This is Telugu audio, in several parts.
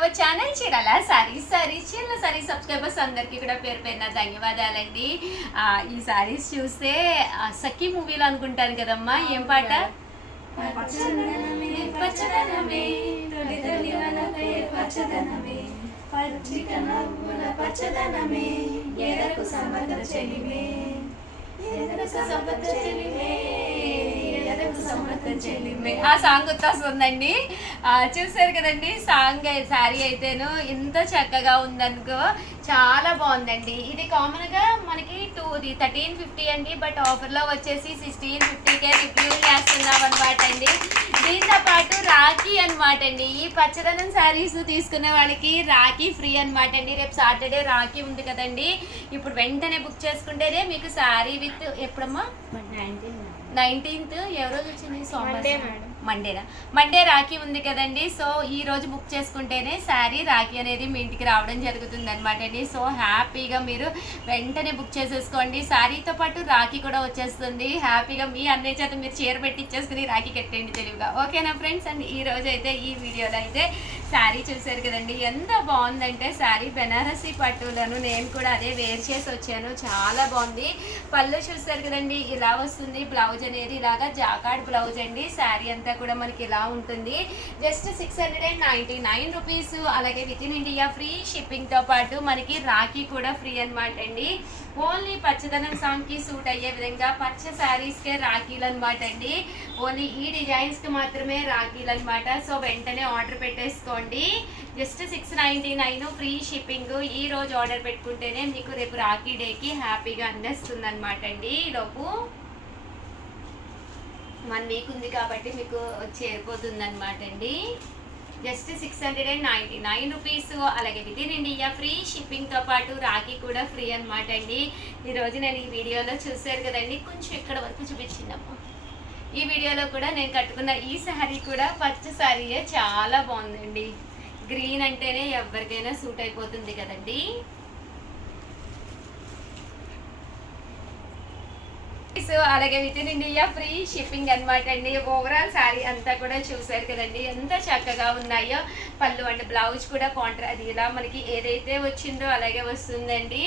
Our channel Chirala? Saris saris చీరల? సారీ సబ్స్క్రైబర్స్ అందరికీ కూడా పేరు పేరున ధన్యవాదాలండి. ఈ సారీస్ చూస్తే సఖీ మూవీలో అనుకుంటాను కదమ్మా? ఏం పాట? పచ్చదనమే పచ్చదనమే పచ్చదనమే చెల్లింది ఆ సాంగ్ గుర్తొస్తుందండి. చూసారు కదండి సాంగ్ శారీ అయితేను ఎంత చక్కగా ఉందనుకో చాలా బాగుందండి. ఇది కామన్గా మనకి టూ ఇది థర్టీన్ ఫిఫ్టీ అండి బట్ ఆఫర్లో వచ్చేసి సిక్స్టీన్ ఫిఫ్టీకే రివ్యూ చేస్తున్నాం అనమాట అండి. దీంతో పాటు రాఖీ అనమాట అండి. ఈ పచ్చదనం శారీస్ తీసుకునే వాళ్ళకి రాఖీ ఫ్రీ అనమాట అండి. రేపు సాటర్డే రాఖీ ఉంది కదండి. ఇప్పుడు వెంటనే బుక్ చేసుకుంటేనే మీకు శారీ విత్ ఎప్పుడమ్మా? నైన్టీన్త్. ఏ రోజు వచ్చింది? సోమవారం. మండేనా మండే. రాఖీ ఉంది కదండి. సో ఈ రోజు బుక్ చేసుకుంటేనే శారీ రాఖీ అనేది మీ ఇంటికి రావడం జరుగుతుంది అనమాట అండి. సో హ్యాపీగా మీరు వెంటనే బుక్ చేసేసుకోండి. శారీతో పాటు రాఖీ కూడా వచ్చేస్తుంది. హ్యాపీగా మీ అన్నయ్య చేత మీరు చీర పెట్టి ఇచ్చేసుకుని రాఖీ కట్టండి తెలివిగా. ఓకేనా ఫ్రెండ్స్? అండ్ ఈ రోజు అయితే ఈ వీడియోలో అయితే శారీ చూసారు కదండి. ఎంత బాగుందంటే శారీ. బెనారసీ పట్టులను నేను కూడా అదే వేర్ చేసి వచ్చాను. చాలా బాగుంది. పళ్ళు చూసారు కదండి. ఇలా వస్తుంది బ్లౌజ్ అనేది. ఇలాగా జాకాడ్ బ్లౌజ్ అండి. శారీ అంతా కూడా మనకి ఇలా ఉంటుంది. Just six hundred and ninety nine rupees. అలాగే విత్ ఇన్ ఇండియా ఫ్రీ షిప్పింగ్తో పాటు మనకి రాఖీ కూడా ఫ్రీ అనమాట అండి. ఓన్లీ పచ్చదనం సాంగ్కి సూట్ అయ్యే విధంగా పచ్చ శారీస్కే రాఖీలు అనమాట అండి. ఓన్లీ ఈ డిజైన్స్కి మాత్రమే రాఖీలు అనమాట సో వెంటనే ఆర్డర్ పెట్టేసుకోండి. Just six ninety nine free shipping ఈ రోజు ఆర్డర్ పెట్టుకుంటేనే మీకు రేపు రాఖీ డేకి హ్యాపీగా అందేస్తుంది అనమాట అండి లోపు. వన్ వీక్ ఉంది కాబట్టి మీకు చేరిపోతుంది అనమాట అండి. Just six hundred and ninety nine rupees అలాగే విత్ ఇన్ ఇండియా ఫ్రీ షిప్పింగ్తో పాటు రాఖీ కూడా ఫ్రీ అనమాట అండి. ఈరోజు నేను ఈ వీడియోలో చూసారు కదండి. కొంచెం ఇక్కడ వరకు చూపించిందమ్మా? ఈ వీడియోలో కూడా నేను కట్టుకున్న ఈ శారీ కూడా పచ్చ శారీయే. చాలా బాగుందండి. గ్రీన్ అంటేనే ఎవరికైనా సూట్ అయిపోతుంది కదండీ. సో అలాగే with in India free shipping అనమాట అండి. ఓవరాల్ శారీ అంతా కూడా చూసారు కదండి. ఎంత చక్కగా ఉన్నాయో. పళ్ళు అండ్ బ్లౌజ్ కూడా కాంట్రా అది ఇలా మనకి ఏదైతే వచ్చిందో అలాగే వస్తుందండి.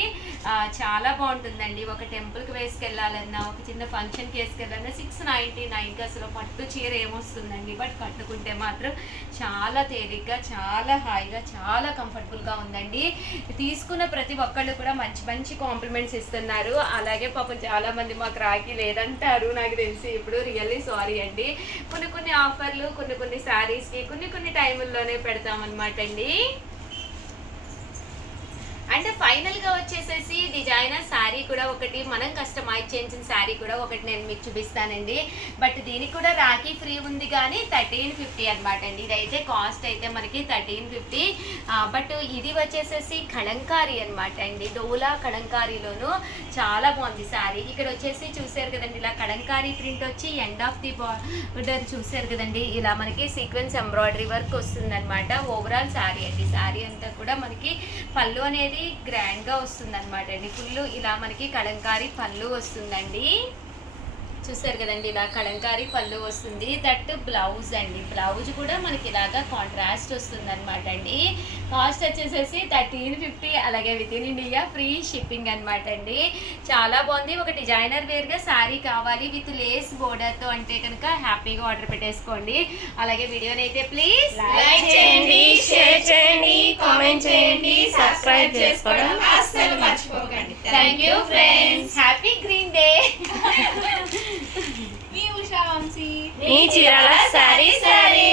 చాలా బాగుంటుందండి. ఒక టెంపుల్కి వేసుకెళ్ళాలన్నా ఒక చిన్న ఫంక్షన్కి వేసుకెళ్ళాలన్నా సిక్స్ నైంటీ నైన్కి అసలు పట్టు చీర ఏమొస్తుందండి. బట్ కట్టుకుంటే మాత్రం చాలా తేలిగ్గా చాలా హాయిగా చాలా కంఫర్టబుల్గా ఉందండి. తీసుకున్న ప్రతి ఒక్కళ్ళు కూడా మంచి మంచి కాంప్లిమెంట్స్ ఇస్తున్నారు. అలాగే పాపం చాలా మంది మాకు రాఖీ లేదంటారు నాకు తెలిసి ఇప్పుడు రియల్లీ సారీ అండి. కొన్ని కొన్ని ఆఫర్లు కొన్ని కొన్ని శారీస్కి కొన్ని కొన్ని టైముల్లోనే పెడతామన్నమాట అండి. అంటే ఫైనల్గా వచ్చేసేసి డిజైనర్ శారీ కూడా ఒకటి మనం కస్టమైజ్ చేయించిన శారీ కూడా ఒకటి నేను మీకు చూపిస్తానండి. బట్ దీనికి కూడా రాఖీ ఫ్రీ ఉంది కానీ థర్టీన్ ఫిఫ్టీ అనమాట అండి. ఇదైతే కాస్ట్ అయితే మనకి థర్టీన్ ఫిఫ్టీ బట్ ఇది వచ్చేసేసి కళంకారీ అనమాట అండి. డోలా కళంకారీలోను చాలా బాగుంది శారీ ఇక్కడ వచ్చేసి చూసారు కదండి ఇలా కళంకారీ ప్రింట్ వచ్చి ఎండ్ ఆఫ్ ది బార్డర్ చూసారు కదండి. ఇలా మనకి సీక్వెన్స్ ఎంబ్రాయిడరీ వర్క్ వస్తుంది అనమాట ఓవరాల్ శారీ అండి. శారీ అంతా కూడా మనకి పళ్ళు అనేది గ్రాండ్గా వస్తుంది అనమాట అండి. ఫుల్ ఇలా మనకి కలంకారీ పళ్ళు వస్తుందండి. చూసారు కదండి ఇలా కలంకారీ పళ్ళు వస్తుంది. దట్ బ్లౌజ్ అండి. బ్లౌజ్ కూడా మనకి ఇలాగా కాంట్రాస్ట్ వస్తుంది అనమాట అండి. కాస్ట్ వచ్చేసేసి థర్టీన్ ఫిఫ్టీ అలాగే with in India free shipping అనమాట అండి. చాలా బాగుంది. ఒక డిజైనర్ వేర్గా శారీ కావాలి విత్ లేస్ బోర్డర్తో అంటే కనుక హ్యాపీగా ఆర్డర్ పెట్టేసుకోండి. అలాగే వీడియోని అయితే ప్లీజ్ లైక్ చేయండి షేర్ చేయండి కామెంట్ చేయండి సబ్స్క్రైబ్ చేసుకోవడం అస్సలు మర్చిపోకండి. థ్యాంక్ యూ ఫ్రెండ్స్ నీ చీరల సరి సరి.